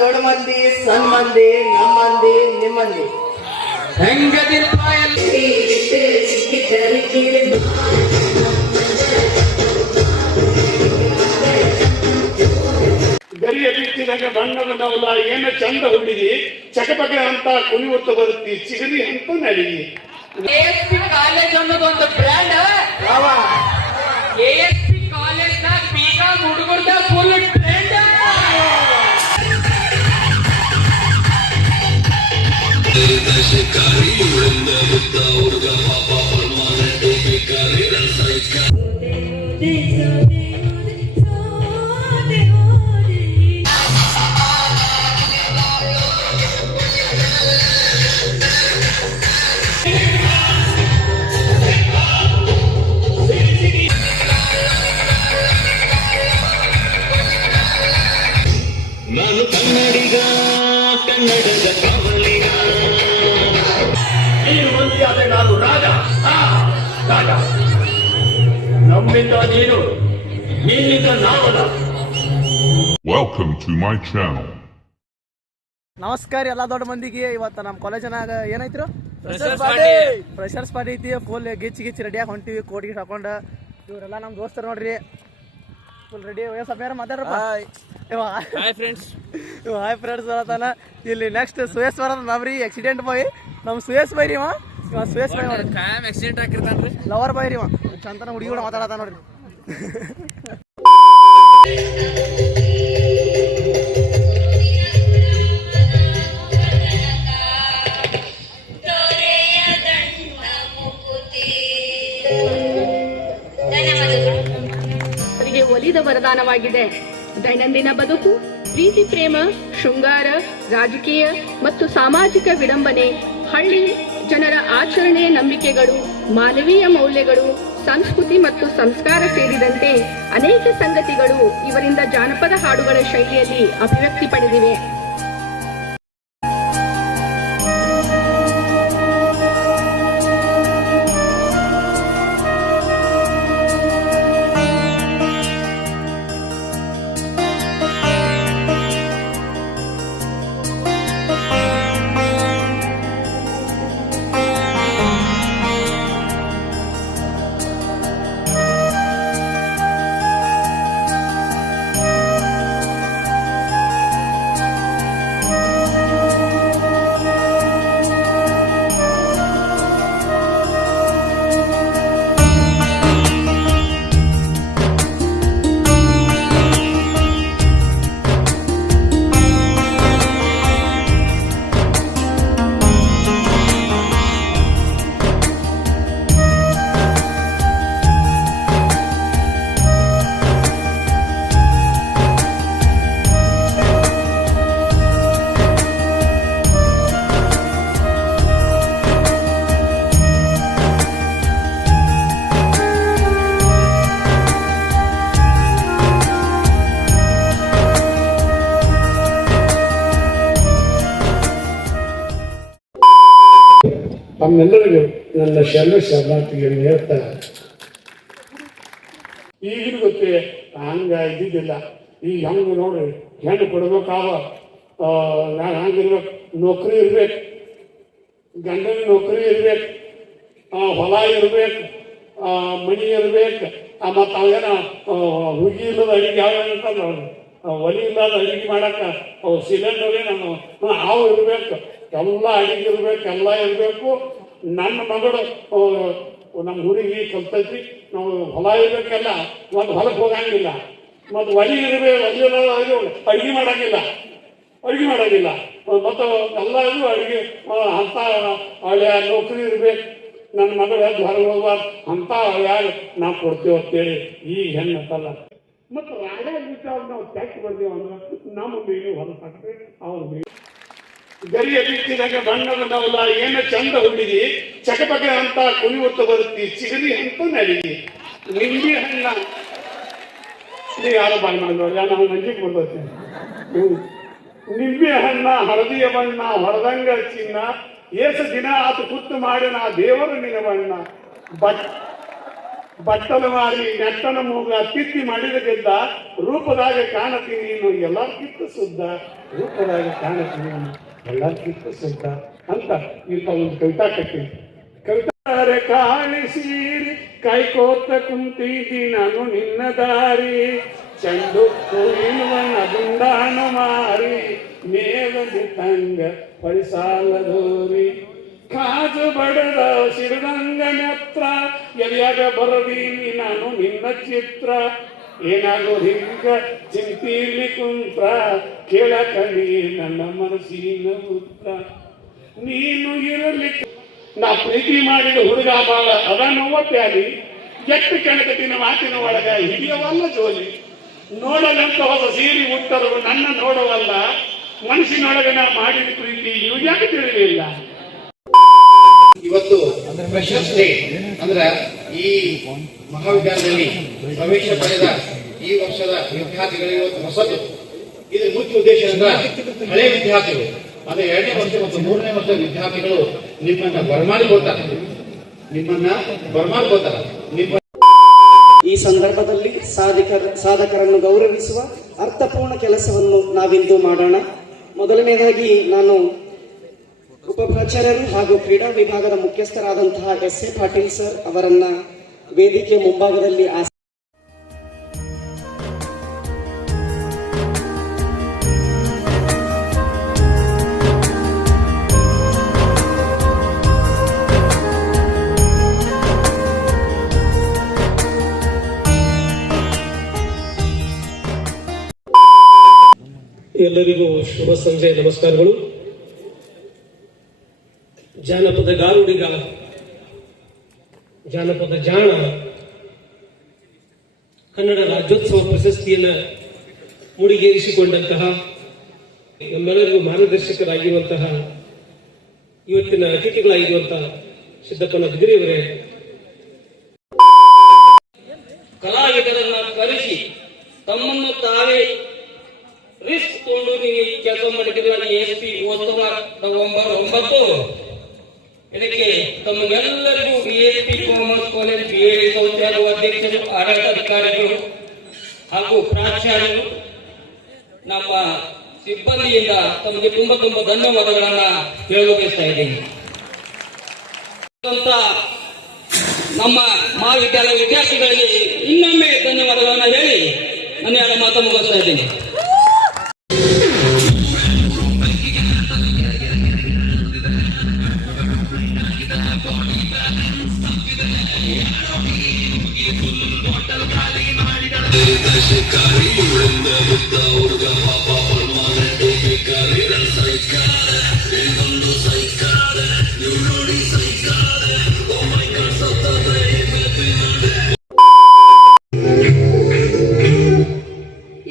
ದೊಡ್ಡ ಮಂದಿ ಸಣ್ಣ ಮಂದಿ ನಮ್ಮ ಮಂದಿ ನಿಮ್ಮ ಮಂದಿ ಹೆಂಗದಿರಪ್ಪ ಎಲ್ಲಿ ಗರಿಯ ಬಿತ್ತಿದಾಗ ಬಣ್ಣದ ನವಲ ಏನ ಚಂದ ಹುಡುಗಿ ಚಕಪಕ ಅಂತ ಕುಣಿಯುತ್ತ ಬರುತ್ತಿ ಚಿಗರಿ ಅಂತ ನಡಿಗಿ. ASP ಕಾಲೇಜ್ ಅನ್ನೋದು ಒಂದು ಬ್ರ್ಯಾಂಡ್. ASP ಕಾಲೇಜ್ ನಾಗ ಬೀಗ ಹುಡುಗರ್ದ ಫುಲ್ ಟ್ರೆಂಡ್. ನಾನು ಕನ್ನಡಿಗ ಕನ್ನಡದ ಕಾವಲಿಗ ನೀನು ಮಂತ್ರಿಯಾದ ನಾನು ರಾಜ ರಾಜ ನಮ್ಮಿಂದ ನೀನು ನಿನ್ನಿಂದ ನಾವಲ್ಲ. Welcome to my channel. ನಮಸ್ಕಾರ ಎಲ್ಲ ದೊಡ್ಡ ಮಂದಿಗೆ. ಇವತ್ತು ನಮ್ಮ ಕಾಲೇಜನಾಗ ಏನೈತ್ರು ಫ್ರೆಶರ್ಸ್ ಪಾರ್ಟಿ ಐತಿ. ಫುಲ್ ಗಿಚ್ಚಿ ರೆಡಿಯಾಗಿ ಹೊಂಟಿವಿ, ಕೋಟಿಗೆ ಹಾಕೊಂಡು. ಇವರೆಲ್ಲ ನಮ್ಮ ದೋಸ್ತರು ನೋಡ್ರಿ, ಫುಲ್ ರೆಡಿ. ವಯಸ್ಸು ಮಾತಾಡ್ರಪ್ಪ. Hi friends ಬರತಾನ. ಇಲ್ಲಿ ನೆಕ್ಸ್ಟ್ ಸುಯೇಶ್ ಬರೋದು ನಮ್ರಿ ಆಕ್ಸಿಡೆಂಟ್ ಬಾಯ್. ನಮ್ಮ ಸುಯೇಶ್ ಬಾಯ್ ರೀ ಇವ ಸುಯೇಶ್ ಬಾಯ್ ನೋಡ್ರಿ, ಆಕ್ಸಿಡೆಂಟ್ ಆಗಿರ್ತಾನ್ರಿ. ಲವರ್ ಬಾಯ್ ರೀ ಇವ. ಚಂತನ ಹುಡುಗಿ ಕೂಡ ಮಾತಾಡತ ನೋಡ್ರಿ. ಒಲಿದ ವರದಾನವಾಗಿದೆ. ದೈನಂದಿನ ಬದುಕು, ಪ್ರೀತಿ, ಪ್ರೇಮ, ಶೃಂಗಾರ, ರಾಜಕೀಯ ಮತ್ತು ಸಾಮಾಜಿಕ ವಿಡಂಬನೆ, ಹಳ್ಳಿ ಜನರ ಆಚರಣೆ, ನಂಬಿಕೆಗಳು, ಮಾನವೀಯ ಮೌಲ್ಯಗಳು, ಸಂಸ್ಕೃತಿ ಮತ್ತು ಸಂಸ್ಕಾರ ಸೇರಿದಂತೆ ಅನೇಕ ಸಂಗತಿಗಳು ಇವರಿಂದ ಜಾನಪದ ಹಾಡುಗಳ ಶೈಲಿಯಲ್ಲಿ ಅಭಿವ್ಯಕ್ತಿ ಪಡೆದಿವೆ. ನಮ್ಮೆಲ್ಲರಿಗೂ ನನ್ನ ಶರಣಾರ್ಥಿಗಳನ್ನು ಹೇಳ್ತಾ, ಈಗಿನ ಗೊತ್ತೇ ಹಂಗ ಇದ್ದಿದ್ದಿಲ್ಲ. ಈಗ ಹಂಗ ನೋಡ್ರಿ, ಹೆಣ್ಣು ಕೊಡ್ಬೇಕಾವ ನಾನು ಹಂಗಿರ್ಬೇಕು, ನೌಕರಿ ಇರ್ಬೇಕು, ಗಂಡನ ನೌಕರಿ ಇರ್ಬೇಕು, ಹೊಲ ಇರ್ಬೇಕು, ಮನಿ ಇರ್ಬೇಕು, ಮತ್ತು ಅವೇನ ಹುಗಿ ಇಲ್ಲದ ಅಡಿಗೆ ಯಾವ ಅಂತಂದ್ರೆ ಒಲಿ ಇಲ್ಲದ ಅಡಿಗೆ ಮಾಡಕ್ಕ ಸಿಲಿಂಡರ್ ನಾನು ಹಾವು ಇರ್ಬೇಕು, ಎಲ್ಲ ಅಡಿಗೆ ಇರ್ಬೇಕು, ಎಲ್ಲ ಇರಬೇಕು. ನನ್ನ ಮಗಳು ನಮ್ಮ ಹುಡುಗಿ ಕಲ್ತೈತಿ, ನಾವು ಹೊಲ ಇರ್ಬೇಕೆಲ್ಲ, ಮತ್ತು ಹೊಲಕ್ಕೆ ಹೋಗಂಗಿಲ್ಲ, ಮತ್ತು ಒಲಿ ಇರ್ಬೇಕು, ಒಲಿ ಅಡಿಗೆ ಮಾಡಂಗಿಲ್ಲ ಮತ್ತು ಎಲ್ಲ ಇದು ಅಡಿಗೆ ಅಂತ ಹಳೆಯ ನೌಕರಿ ಇರ್ಬೇಕು. ನನ್ನ ಮಗಳು ಎದ್ದು ಹೊರಗೆ ಹೋಗ್ಬಾರ್ದು ಅಂತ ಯಾರು ನಾವು ಕೊಡ್ತೇವೆ ಅಂತೇಳಿ ಈ ಹೆಣ್ಣು ಅಂತಲ್ಲ. ಮತ್ತು ರಾಗ ನಾವು ಟ್ಯಾಕ್ಸ್ ಬರ್ದೇವು ಅಂದ್ರೆ ನಮ್ಮ ಮೀನು ಹೊಲಸಾಕ್ರೆ ಅವ್ರ ಮೀನು. ಗರಿಯ ಬಿತ್ತಿದಾಗ ಬಣ್ಣದ ನವಲ ಏನ ಚಂದ ಹುಡುಗಿ ಚಕಪಕ ಅಂತ ಕುಣಿಯುತ್ತ ಬರುತ್ತಿ ಚಿಗರಿ ಅಂತ ನಡಿಗಿ. ನಿಂಬೆ ಹಣ್ಣ ನೀವು ಯಾರೋ ಬಾಯ್ ಮಾಡಿದ್ರಲ್ಲ, ನಾವು ನಂಜಿಗೆ ಬರ್ತೇವೆ. ನಿಂಬೆ ಹಣ್ಣ ಹಳದಿಯ ಬಣ್ಣ ಹೊರದಂಗ ಚಿನ್ನ, ಏಸ ದಿನ ಆತು ಕುತ್ತು ಮಾಡಿ ನಾ ದೇವರು ನಿನ್ನ ಬಣ್ಣ. ಬಟ್ಟಲು ಮಾರಿ ನೆಟ್ಟನ ಮೂಗ ತಿತ್ತಿ ಮಾಡಿದ ಗೆದ್ದ ರೂಪದಾಗ ಕಾಣತೀನಿ ನೀನು ಎಲ್ಲರ್ಕಿಂತ ಶುದ್ಧ ರೂಪದಾಗ ಕಾಣತೀನಿ ನೀನು ಎಲ್ಲರ್ಕಿಂತ ಶುದ್ಧ ಅಂತ ಇಂಥ ಒಂದು ಕವಿತಾ ಕಟ್ತೀನಿ. ಕವಿತಾರೆ ಕಾಣಿಸೀರಿ ಕಾಯ್ಕೋತ ಕುಂತಿದ್ದಿ ನಾನು ನಿನ್ನ ದಾರಿ ಚೆಂಡು ಹೂವಿನುವ ದುಂಡಾಣ ಮಾರಿ ಮೇಲದಿ ತಂಗ ಪರಿಸಾಲದೋರಿ ಕಾಜು ಬಡದ ಸಿರಿದಂಗ ನೆತ್ರ ಎಲ್ಲಿಯಾಗ ಬರದೀನಿ ನಾನು ನಿನ್ನ ಚಿತ್ರ ಏನಾಗೋ ಹಿಂಗ ಚಿಂತಿಲಿ ಕುಂತ್ರ ಕೇಳಕಣಿ ನನ್ನ ಮನಸ್ಸಿನ ಉತ್ರ ನೀನು ಇರಲಿಕ್ಕೆ ನಾ ಪ್ರೀತಿ ಮಾಡಿದ ಹುಡುಗ ಬಾಳ ಅದನ್ನು ಒಪ್ಪ್ಯಾಲಿ ಎಟ್ಟು ಕೆಣಕತಿನ ಮಾತಿನ ಒಳಗ ಹಿಡಿಯವಲ್ಲ ಜೋಲಿ ನೋಡಲಂತ ಹೊಸ ಸೀರಿ ಉತ್ತರವು ನನ್ನ ನೋಡವಲ್ಲ ಮನಸ್ಸಿನೊಳಗೆ ನಾ ಮಾಡಿದ ಪ್ರೀತಿ ಇವು ಯಾಕೆ ತಿಳಿಲಿಲ್ಲ. ಇವತ್ತು ಫ್ರೆಶರ್ಸ್ ಡೇ ಅಂದ್ರೆ ಈ ಮಹಾವಿದ್ಯಾಲಯದಲ್ಲಿ ಪ್ರವೇಶ ಪಡೆದ ಈ ವರ್ಷದ ವಿದ್ಯಾರ್ಥಿಗಳಿಗೆ ಇವತ್ತು ಹೊಸದು. ಇದರ ಮುಖ್ಯ ಉದ್ದೇಶ ಅಂದ್ರೆ ಹಳೆ ವಿದ್ಯಾರ್ಥಿಗಳು ಅಂದ್ರೆ 2ನೇ ವರ್ಷ ಮತ್ತು 3ನೇ ವರ್ಷದ ವಿದ್ಯಾರ್ಥಿಗಳು ನಿಮ್ಮನ್ನ ಬರಮಾಡಿಕೊಳ್ತಾರೆ. ಈ ಸಂದರ್ಭದಲ್ಲಿ ಸಾಧಕರನ್ನು ಗೌರವಿಸುವ ಅರ್ಥಪೂರ್ಣ ಕೆಲಸವನ್ನು ನಾವಿಂದು ಮಾಡೋಣ. ಮೊದಲನೇದಾಗಿ ನಾನು ಉಪಪ್ರಾಚಾರ್ಯರು ಹಾಗೂ ಕ್ರೀಡಾ ವಿಭಾಗದ ಮುಖ್ಯಸ್ಥರಾದಂತಹ ಎಸ್.ಎ. ಪಾಟೀಲ್ ಸರ್ ಅವರನ್ನ ವೇದಿಕೆ ಮುಂಭಾಗದಲ್ಲಿ ಎಲ್ಲರಿಗೂ ಶುಭ ಸಂಜೆ ನಮಸ್ಕಾರಗಳು. ಜಾನಪದ ಗಾರುಡಿಗ, ಜಾನಪದ ಜಾಣ, ಕನ್ನಡ ರಾಜ್ಯೋತ್ಸವ ಪ್ರಶಸ್ತಿಯನ್ನು ಮುಡಿಗೇರಿಸಿಕೊಂಡಂತಹ ನಮ್ಮೆಲ್ಲರಿಗೂ ಮಾರ್ಗದರ್ಶಕರಾಗಿರುವಂತಹ ಇವತ್ತಿನ ಅತಿಥಿಗಳಾಗಿರುವಂತಹ ಸಿದ್ದಪ್ಪನ ಬಿದಿರೆಯವರೇ, ಕಲಾವಿದರನ್ನ ಕರೆಸಿ ತಮ್ಮನ್ನು ತಾವೇ ರಿಸ್ಕ್ ತಗೊಂಡು ನೀವು ಕೆಲಸ ಮಾಡಿದ್ರೆ SP ಉತ್ಸವ ನವೆಂಬರ್ 9 ಇದಕ್ಕೆ ತಮಗೆಲ್ಲರಿಗೂ BSP ಕಾಮರ್ಸ್ ಕಾಲೇಜ್ BAD ಸಂಸ್ಥೆಯ ಅಧ್ಯಕ್ಷರು, ಆಡಳಿತಾಧಿಕಾರಿಗಳು ಹಾಗೂ ಪ್ರಾಚಾರ್ಯರು, ನಮ್ಮ ಸಿಬ್ಬಂದಿಯಿಂದ ತಮಗೆ ತುಂಬಾ ಧನ್ಯವಾದಗಳನ್ನ ಹೇಳಲು ಬಯಸ್ತಾ ಇದ್ದೀನಿ. ನಮ್ಮ ಮಹಾವಿದ್ಯಾಲಯ ವಿದ್ಯಾರ್ಥಿಗಳಿಗೆ ಇನ್ನೊಮ್ಮೆ ಧನ್ಯವಾದಗಳನ್ನ ಹೇಳಿ ನನ್ನ ಮಾತು ಮುಗಿಸ್ತಾ ಇದ್ದೀನಿ.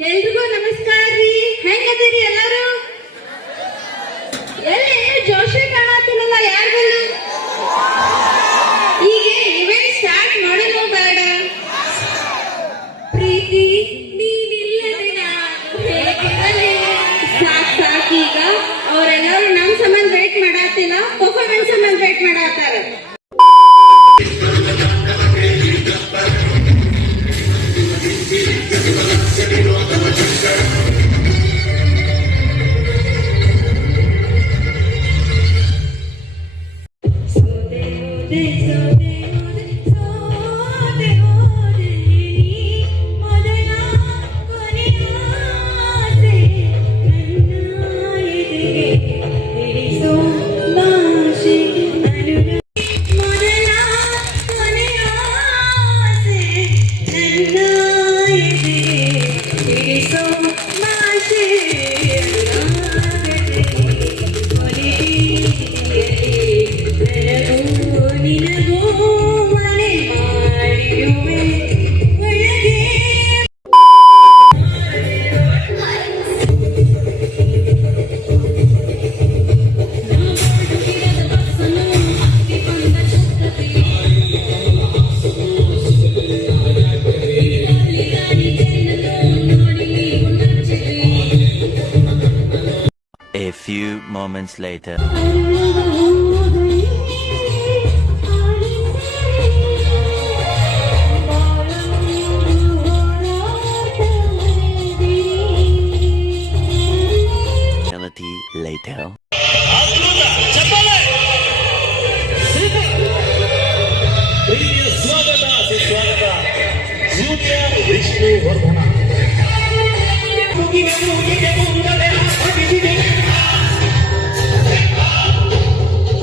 ಎಲ್ರಿಗೂ ನಮಸ್ಕಾರ ರೀ. ಹೆಂಗದಿರಿ ಎಲ್ಲರೂ? ಎಲ್ಲಿ ಜೋಶಿ ಕಾಣತ್ತಿಲ್ಲ ಯಾರು? ಈಗ ಇವೆಂಟ್ ಸ್ಟಾರ್ಟ್ ಮಾಡೋದು ಬೇಡ. ಪ್ರೀತಿ ನೀನಿಲ್ಲದೆ ನಾನು ಹೇಗಿರಲಿ. ಸಾಕೀಗ ಅವರೆಲ್ಲರೂ ನಮ್ ಸಂಬಂಧ ವೇಟ್ ಮಾಡತ್ತಿಲ್ಲ, ಪರ್ಫಾರ್ಮೆನ್ಸ್ ಸಂಬಂಧ ವೇಟ್ ಮಾಡತ್ತಾರ. A few moments later. ಸೂರ್ಯ ವಿಷ್ಣು ವರ್ಧನ ಮುಗಿಗೆ ಮುಗಿಗೆ ಮುಂಗಡೆ ಹಾಕಿಸಿದೆ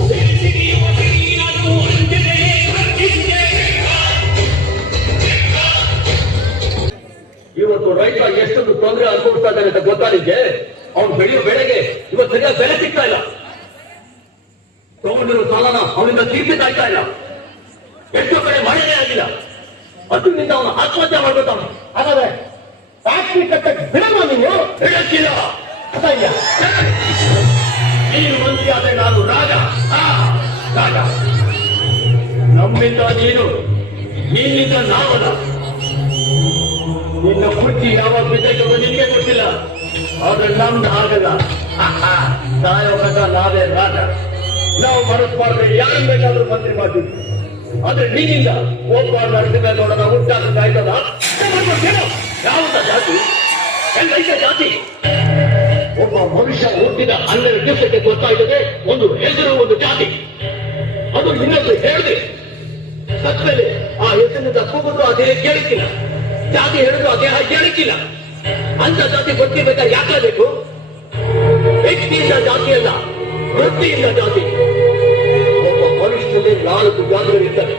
ಸಿರಿಸಿರಿಯುವ ಸಿರಿಯಾದು ಅಂಜನೆಯೇ ಹಕ್ಕಿಸಿದೆ. ಇವತ್ತು ರೈತ ಎಷ್ಟೊಂದು ತೊಂದರೆ ಅನುಭವಿಸ್ತಾ ಇದ್ದಾನೆ ಅಂತ ಗೊತ್ತಾ ನಿಮಗೆ? ಅವ್ನು ಬೆಳೆಯೋ ಬೆಳೆಗೆ ಇವತ್ತು ಸರಿಯಾದ ಬೆಲೆ ಸಿಗ್ತಾ ಇಲ್ಲ. ತಗೊಂಡಿರೋ ಸಾಲನ ಅವನಿಂದ ತೀರ್ಪಿಸಾಗ್ತಾ ಇಲ್ಲ. ಎಷ್ಟೋ ಕಡೆ ಮಳೆನೇ ಆಗಿಲ್ಲ. ಅದರಿಂದ ಅವನು ಆತ್ಮಹತ್ಯೆ ಮಾಡ್ಕೊತಾವನು. ಹಾಗಾದ್ರೆ ಫ್ಯಾಕ್ಟ್ರಿ ಕಟ್ಟಕ್ಕೆ ಬಿಡಮ್ಮ ನೀವು? ಬಿಡಕ್ಕಿಲ್ಲ. ಅಸಹ್ಯ. ನೀನು ಮಂತ್ರಿ ಆದ್ರೆ ನಾನು ರಾಜ. ರಾಜ. ನಮ್ಮಿಂದ ನೀನು, ನಿನ್ನಿಂದ ನಾವಲ್ಲ. ನಿನ್ನ ಕುರ್ಚಿ ಯಾವಾಗ ಬಿದ್ದೈತೋ ನಿನಗೆ ಗೊತ್ತಿಲ್ಲ. ಆದ್ರೆ ನಮ್ದು ಆಗಲ್ಲ. ನಾಯಕ ನಾವೇ ರಾಜ. ನಾವು ಮನಸ್ಸು ಮಾಡಿದ್ರೆ ಯಾರನ್ನ ಬೇಕಾದ್ರೂ ಮಂತ್ರಿ ಮಾಡ್ತೀವಿ. ಆದ್ರೆ ನಿನ್ನಿಂದ ಒಬ್ಬ ನಡೆಸಿದ ನೋಡೋಣ ಹುಟ್ಟಾದ ಕಾಯ್ತದ. ಯಾವಂತ ಜಾತಿ? ಎಲ್ಲೈತ ಜಾತಿ? ಒಬ್ಬ ಮನುಷ್ಯ ಹುಟ್ಟಿದ 12 ದಿವಸಕ್ಕೆ ಗೊತ್ತಾಯ್ತದೆ ಒಂದು ಹೆಸರು, ಒಂದು ಜಾತಿ. ಅದು ಇನ್ನೊಂದು ಹೇಳಿದೆ ಸತ್ಮೇಲೆ ಆ ಹೆಸರಿನಿಂದ ಕೂಗುದು ಆ ದೇಹ ಕೇಳಿಕ್ಕಿಲ್ಲ, ಜಾತಿ ಹೇಳಿದ್ರು ಆ ದೇಹ ಕೇಳಿಕ್ಕಿಲ್ಲ. ಅಂತ ಜಾತಿ ಗೊತ್ತಿರ್ಬೇಕಾದ್ರೆ ಯಾಕಬೇಕು? ವ್ಯಕ್ತಿಯಿಂದ ಜಾತಿ ಅಲ್ಲ, ವೃತ್ತಿಯಿಂದ ಜಾತಿ. ಒಬ್ಬ ಮನುಷ್ಯನಲ್ಲಿ 4 ಜಾತಿಗಳಿರ್ತಾರೆ.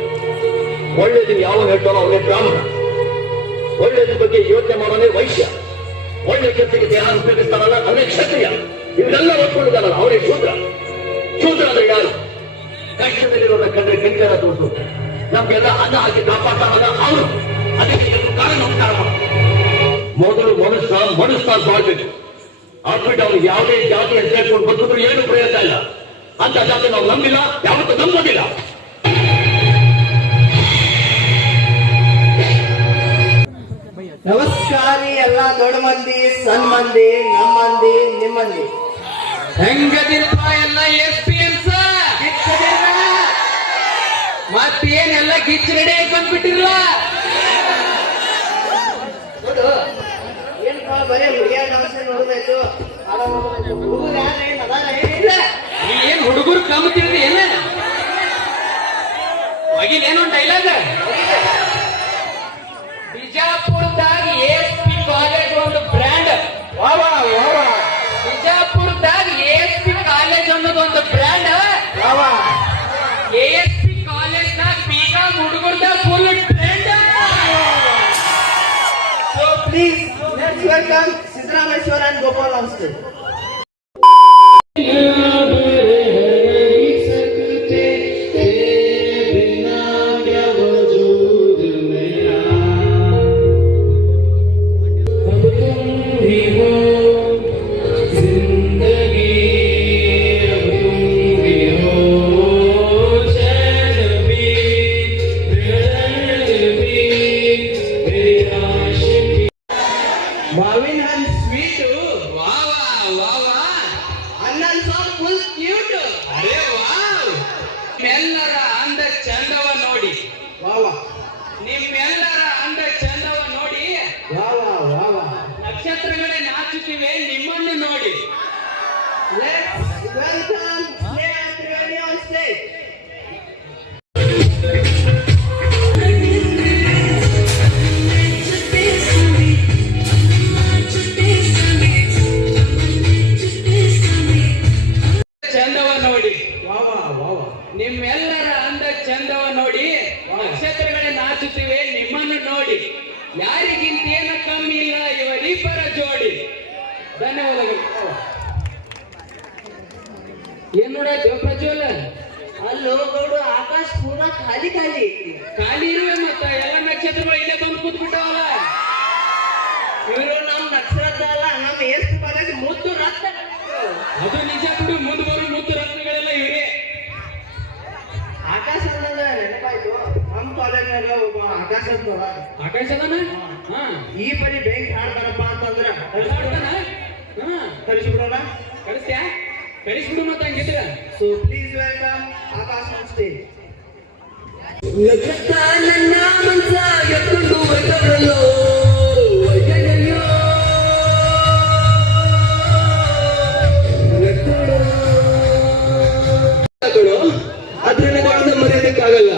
ಒಳ್ಳೆಯದನ್ನು ಯಾವ ಹೇಳ್ತಾರೋ ಅವನೇ ಬ್ರಾಹ್ಮಣ, ಒಳ್ಳೆಯದ ಬಗ್ಗೆ ಯೋಚನೆ ಮಾಡೋನೇ ವೈಶ್ಯ, ಒಳ್ಳೆ ಕೆಲಸಕ್ಕೆ ದೇಹ ಉಪಯೋಗಿಸ್ತಾರಲ್ಲ ಅವನೇ ಕ್ಷತ್ರಿಯ. ಇವನ್ನೆಲ್ಲ ಒಪ್ಕೊಂಡಿದ್ದಾರಲ್ಲ ಅವನೇ ಶೂದ್ರ. ಶೂದ್ರ ಅಂದ್ರೆ ಯಾರು? ಕಷ್ಟದಲ್ಲಿರೋದ ಕಂಡ್ರೆ ಕೈಕಾರ ತೋರಿಸು, ನಮ್ಗೆಲ್ಲ ಅನ್ನ ಹಾಕಿ ಕಾಪಾಡ್ತಾರಲ್ಲ ಅವರು. ಅದಕ್ಕೆ ಕಾರಣ ನಮಸ್ಕಾರ. ಮೊದಲು ಮನುಷ್ಯ ಬಾಳ್ಬೇಕು. ಆಗ್ಬಿಟ್ಟು ಅವ್ರಿಗೆ ಯಾವುದೇ ಜಾತಿ ಅಂತ ಹೇಳ್ಕೊಂಡು ಬದುಕಿದ್ರು ಏನು ಪ್ರಯತ್ನ ಇಲ್ಲ. ಅಂತ ಜಾತಿ ನಾವು ನಂಬಿಲ್ಲ, ಯಾವತ್ತೂ ನಂಬೋದಿಲ್ಲ. ನಮಸ್ಕಾರ ಎಲ್ಲ ದೊಡ್ಡ ಮಂದಿ, ಸಣ್ಣ ಮಂದಿ, ನಮ್ಮ ಮಂದಿ, ನಿಮ್ಮ ಮಂದಿ. ಹೆಂಗದಿರಪ್ಪ ಎಲ್ಲ ಎಕ್ಸ್ಪೀರಿಯನ್ಸ್? ಮತ್ತೇನೆಲ್ಲ ಗಿಚ್ ರೆಡಿ ಆಗಿ ಬಂದ್ಬಿಟ್ಟಿರಲ್ಲ? ನೋಡು, ಏನಪ್ಪ ಬರೀ ಹುಡುಗಿಯರ ನಮಸ್ತೆ ನೋಡ್ಬೇಕು. ಹುಡುಗರು ಯಾರು ಏನ್ ಅದಾರ ಏನಿಲ್ಲ? ನೀ ಏನ್ ಹುಡುಗರು ಕಮ್ಮಿ ತಿಳ್ದಿ ಏನ? ಅಗಿಲೇನೋ ಡೈಲಾಗ್. ಬಿಜಾಪುರದಾಗ ASP ಕಾಲೇಜ್ ಒಂದು ಬ್ರ್ಯಾಂಡ್. ಬಿಜಾಪುರದಾಗ ASP ಕಾಲೇಜ್ ಅನ್ನೋದು ಒಂದು ಬ್ರ್ಯಾಂಡ್. ASP ಕಾಲೇಜ್ನಾಗ BCom ಹುಡುಗರ್ದ full trend. So please, let's welcome Sidrameshwar and Gopal on stage. ಮಾವಿನ ಹಣ್ಣು ಸ್ವೀಟು, ಅನ್ನನ್ ಸಾಂಗ್ ಫುಲ್ ಕ್ಯೂಟ್. ಅರೆ ವಾವ್! ನಿಮ್ಮೆಲ್ಲರ ಅಂದ ಚಂದವ ನೋಡಿ, ನಿಮ್ಮೆಲ್ಲರ ಅಂದ ಚಂದವ ನೋಡಿ ನಕ್ಷತ್ರಗಳೇ ನಾಚುತ್ತಿವೆ ನಿಮ್ಮನ್ನು ನೋಡಿ. Let's welcome Sneha Trivedi on stage. ಚಂದವ ನೋಡಿ, ನಿಮ್ಮೆಲ್ಲರ ಅಂದ ಚಂದವ ನೋಡಿ ನಕ್ಷತ್ರಗಳೇ ನಾಚುತ್ತಿವೆ ನಿಮ್ಮನ್ನು ನೋಡಿ. ಯಾರಿಗಿಂತ ಏನು ಕಮ್ಮಿ ಇಲ್ಲ ಇವರಿಬ್ಬರ ಜೋಡಿ. ಧನ್ಯವಾದಗಳು. ಏನ್ ನೋಡ ಪ್ರಜ್ವಲ್? ಅಲ್ಲೋ ಗೌಡು, ಆಕಾಶ ಪೂರಾ ಖಾಲಿ ಖಾಲಿ ಐತಿ. ಖಾಲಿ ಇರುವೆ ಮತ್ತ ಎಲ್ಲ ನಕ್ಷತ್ರಗಳು ಇಲ್ಲೇ ಬಂದು ಕೂತ್ಬಿಟ್ಟವಲ್ಲ. ಇವರು ನಮ್ ನಕ್ಷತ್ರ ಅಲ್ಲ, ನಮ್ಮ ASP ಕಾಲೇಜ್ ಮುದ್ದು ರತ್ನಗಳು. ಅದು ನಿಜ ಬಿಡು, ಮುಂದೆ ಬರೋ ಮುತ್ತು ರತ್ನಗಳೆಲ್ಲ ಇವರೇ. ಆಕಾಶ ಅನ್ನೋದ ನೆನಪಾಯ್ತು, ನಮ್ಮ ಕಾಲೇಜ್ನಾಗ ಒಬ್ಬ ಆಕಾಶ ಅಂತ ಆಕಾಶ ಅದಾನ? ಹಾ, ಈ ಪರಿ ಬೆಂಕಿ ಹಾಡ್ತಾರಪ್ಪ ಅಂತಂದ್ರ ಕಳಿಸ್ಬಿಡೋಣ. ಹಾ, ಕಳಿಸ್ಬಿಡೋಣ. ಕಳಿಸ್ತ್ಯಾ? ಕಳಿಸ್ಬಿಡು ಮತ್ತ ಹಂಗಿದ್ರ. So please welcome Akash on stage. ನನ್ನ ಮನಸ ಎತ್ಕೊಂಡು ಹೋಯ್ತವರಲ್ಲೋ, ಅಯ್ಯಯ್ಯೋ. ಅದ್ರಿಂದ ಮರೆಯೋದಕ್ಕಾಗಲ್ಲ.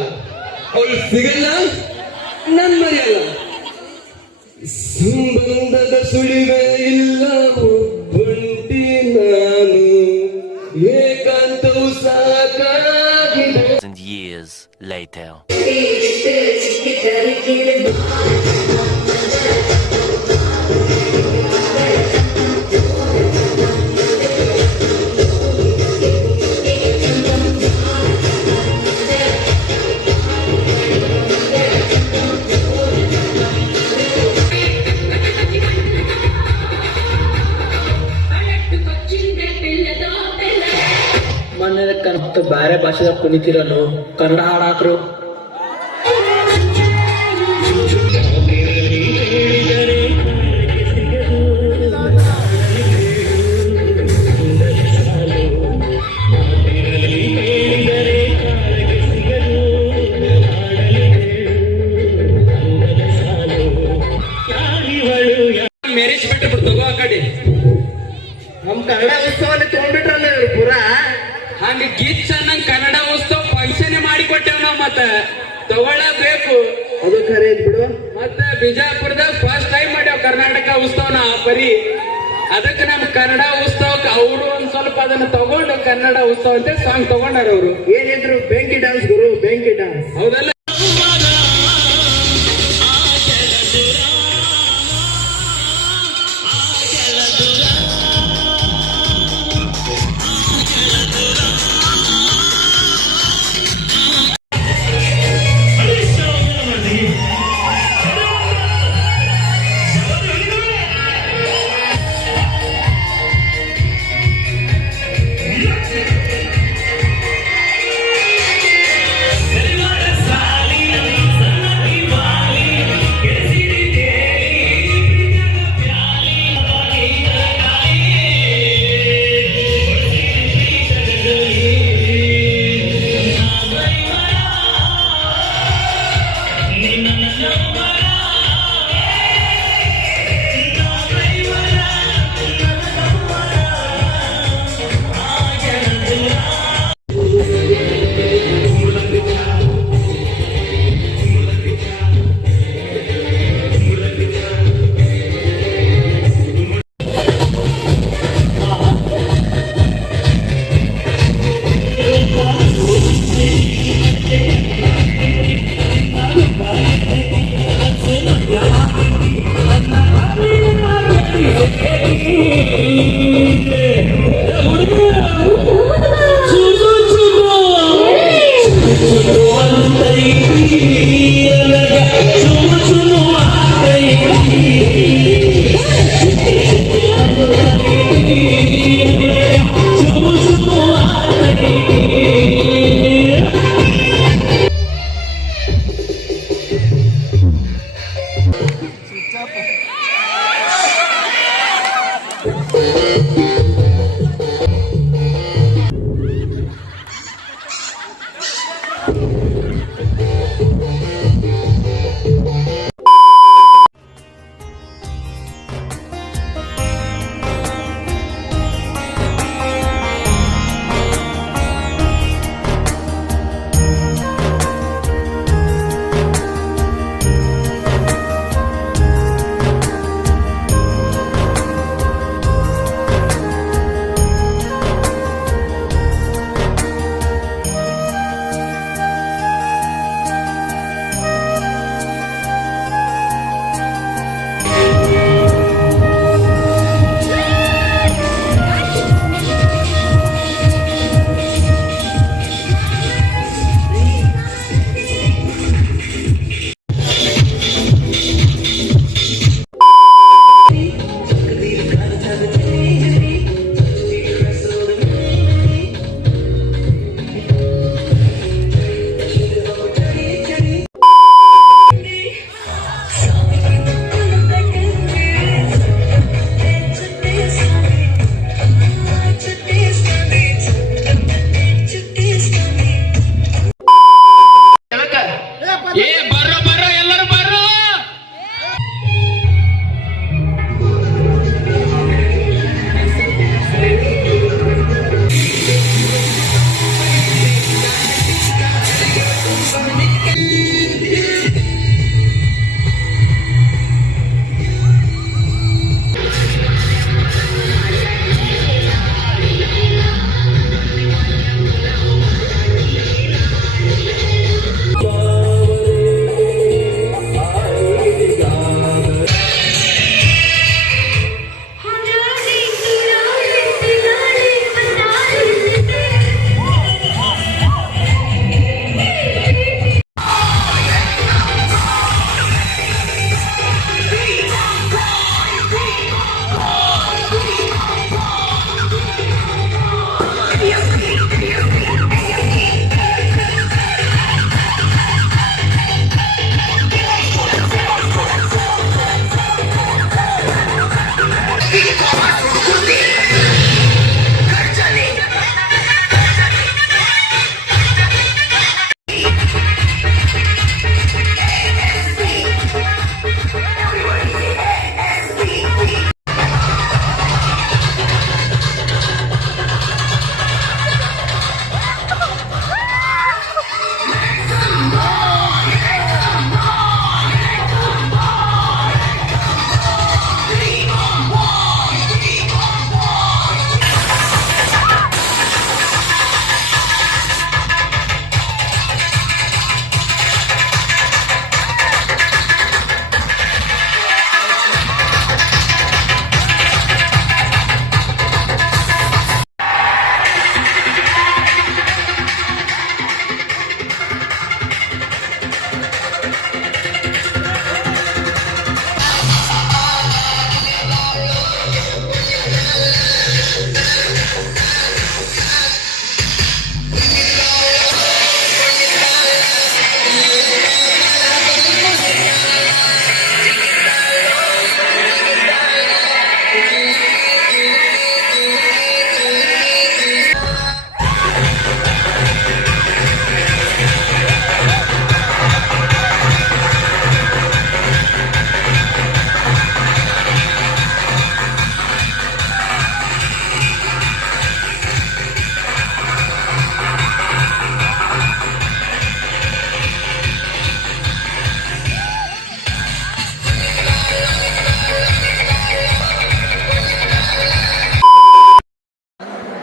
ಅವಳು ಸಿಗಲ್ಲ, ನನ್ ಮರೆಯಲ್ಲ. ಸಂಬಂಧದ ಸುಳಿವೆ ಇಲ್ಲ ಒಬ್ಬಂಟಿ ನಾನು ಏಕಾಂತವು ಸಾಕಾಗಿದೆ. Years later. ಮೊನ್ನೆ ಬೇರೆ ಭಾಷೆದಾಗ ಕುಣಿತಿರಲು ಕನ್ನಡ ಹಾಡಾಕ್ರು. ಮೆರಿಸ್ ಬಿಟ್ಟು ತಗೋ ಆ ಕಡೆ. ನಮ್ ಕನ್ನಡ ಉತ್ಸವಲ್ಲಿ ತಗೊಂಡ್ಬಿಟ್ರಲ್ಲ ಇವ್ರು ಪೂರಾ. ಹಂಗ ಗೀಚ್ ಅನ್ನಂಗ್ ಕನ್ನಡ ಉತ್ಸವ ಫಂಕ್ಷನ್ ಮಾಡಿಕೊಟ್ಟೇವ್ ನಾವ್ ಮತ್ತ ತಗೊಳ್ಳಬೇಕು. ಅದು ಖರೆ ಬಿಡು. ಮತ್ತೆ ಬಿಜಾಪುರದಾಗ ಫಸ್ಟ್ ಟೈಮ್ ಮಾಡ್ಯಾವ ಕರ್ನಾಟಕ ಉತ್ಸವನ ಆ ಪರಿ. ಅದಕ್ಕೆ ನಮ್ ಕನ್ನಡ ಉತ್ಸವಕ್ಕೆ ಅವರು ಒಂದ್ ಸ್ವಲ್ಪ ಅದನ್ನ ತಗೊಂಡು ಕನ್ನಡ ಉತ್ಸವ ಅಂತ ಸಾಂಗ್ ತಗೊಂಡಾರ ಅವರು. ಏನಿದ್ರು ಬೆಂಕಿ ಡಾನ್ಸ್ ಗುರು, ಬೆಂಕಿ ಡಾನ್ಸ್. ಹೌದಲ್ಲ.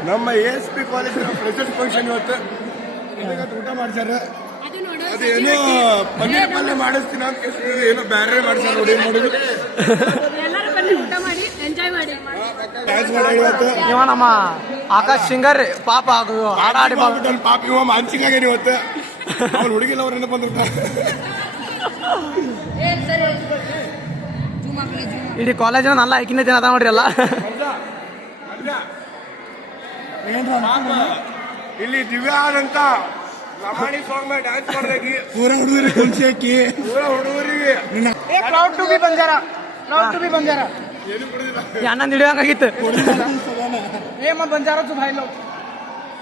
ನಮ್ಮ ASP ಕಾಲೇಜಿನ ಫ್ರೆಶರ್ಸ್ ಫಂಕ್ಷನ್ ಇವತ್ತು ಊಟ ಮಾಡ್ಸ್ಯಾರ. ಅದೇನೋ ಪನ್ನೀರ್ ಪಲ್ಯ ಮಾಡಿಸ್ತೀನಿ ಅಂತ ಏನೋ ಬ್ಯಾರೆ ಮಾಡ್ಸ್ಯಾರ ನೋಡಿ. ಡ್ಯಾನ್ಸ್ ಮಾಡಿ ಇವತ್ತು ಇವ ನಮ್ಮ ಆಕಾಶ್ ಸಿಂಗರ್ ಪಾಪ ಹಾಡಾಡಿ ಪಾಪ ಇವ ಮಾನಸಿಕಾಗ್ಯಾನ ಇವತ್ತು. ಅವ್ನು ಹುಡುಗಿಲ್ಲ ಅವ್ರನ್ನ ಬಂದ್ಬಿಟ್ಟ. ಇಡೀ ಕಾಲೇಜಿನ ನಲ್ಲ ಐಕಿನ ದಿನ ಅದ ನೋಡ್ರಿ ಎಲ್ಲ. ಇಲ್ಲಿ ದಿವ್ಯಾ ಅಂತ ಲಮಾಣಿ ಸಾಂಗ್ ಮೇಲೆ ಡ್ಯಾನ್ಸ್ ಮಾಡ್ದಾಗಿ ಪೂರ ಹುಡುಗರಿಗೆ ಕುಂಚಿ ಹಾಕಿ ಪೂರ ಹುಡುಗರಿಗೆ proud to be Banjara, proud to be Banjara. ಏನು ಕೊಡುದಿಲ್ಲ. ಆನಂದ್ ಹಿಡಿಯೋಂಗಾಗಿತ್ತು. ಏ ಮ ಬಂಜಾರ ತು ಭಾई लोग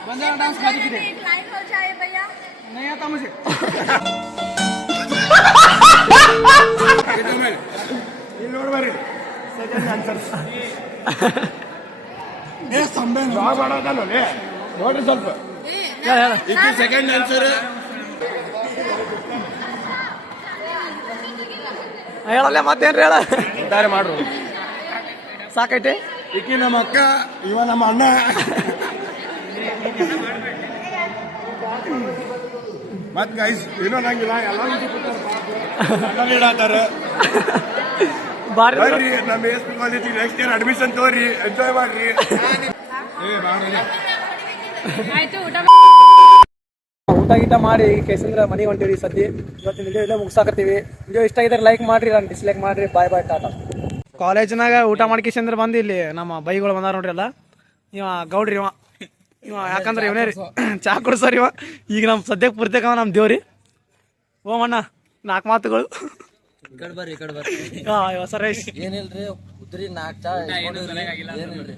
ಬಂಜಾರ डांस खाली किधर लाइन हो जाए भैया नहीं आता मुझे. ಇಲ್ಲಿ ನೋಡ್ಬಾರಿ ಸೆಕೆಂಡ್ ಆನ್ಸರ್ ಮಾಡೋದಲ್ಲೇ ನೋಡ್ರಿ ಸ್ವಲ್ಪ. ಇದು ಸೆಕೆಂಡ್ ಆನ್ಸರ್. ಹೇಳಲ್ಲ ಮತ್ತೇನ್ರಿ ಹೇಳ ದಾರಿ ಮಾಡ್ರು. ಸಾಕೈತಿ. ಈಕಿ ನಮ್ಮ ಅಕ್ಕ, ಇವ ನಮ್ಮ ಅಣ್ಣ. ಮತ್ ಗೈಸ್ ಏನೋ ನಂಗಿಲ್ಲ ಎಲ್ಲ ಇಡಾತಾರ. ಬಾರಿ ಬರ್ರಿ ನಮ್ಮ ASP ಕಾಲೇಜಿಗೆ ನೆಕ್ಸ್ಟ್ ಇಯರ್ ಅಡ್ಮಿಷನ್ ತಗೋರಿ, ಎಂಜಾಯ್ ಮಾಡ್ರಿ. ಊಟ ಗೀಟ ಮಾಡಿ ಕೇಸಂದ್ರ ಮನೆಗೆ ಹೊಂಟಿವಿ ಸದ್ಯ. ಇವತ್ತಿನ ವಿಡಿಯೋ ಇಲ್ಲೇ ಮುಗಿಸಾಕತ್ತೀವಿ. ವಿಡಿಯೋ ಇಷ್ಟ ಆಗಿದ್ರೆ ಲೈಕ್ ಮಾಡ್ರಿ, ನಾನು ಡಿಸ್ಲೈಕ್ ಮಾಡ್ರಿ. ಬಾಯ್ ಬಾಯ್, ಟಾಟಾ. ಕಾಲೇಜಿನಾಗ ಊಟ ಮಾಡ್ಕೇಸಂದ್ರ ಬಂದು ಇಲ್ಲಿ ನಮ್ಮ ಬೈಗಳು ಬಂದಾರ ನೋಡ್ರಿ ಎಲ್ಲ. ಇವ ಗೌಡ್ರಿ ಇವ ಯಾಕಂದ್ರೆ ಇವನೇ ರೀ ಚಾ ಕೊಡ್ಸಾರ ಇವ. ಈಗ ನಮ್ಮ ಸದ್ಯಕ್ಕೆ ಪೂರ್ತೇಕ ನಮ್ಮ ದೇವ್ರಿ. ಓಮಣ್ಣ 4 ಮಾತುಗಳು. ಸರೇಶ್ ಏನಿಲ್ರಿ ಉದ್ರಿ 4 ಚಾ ಏನಿಲ್ರಿ.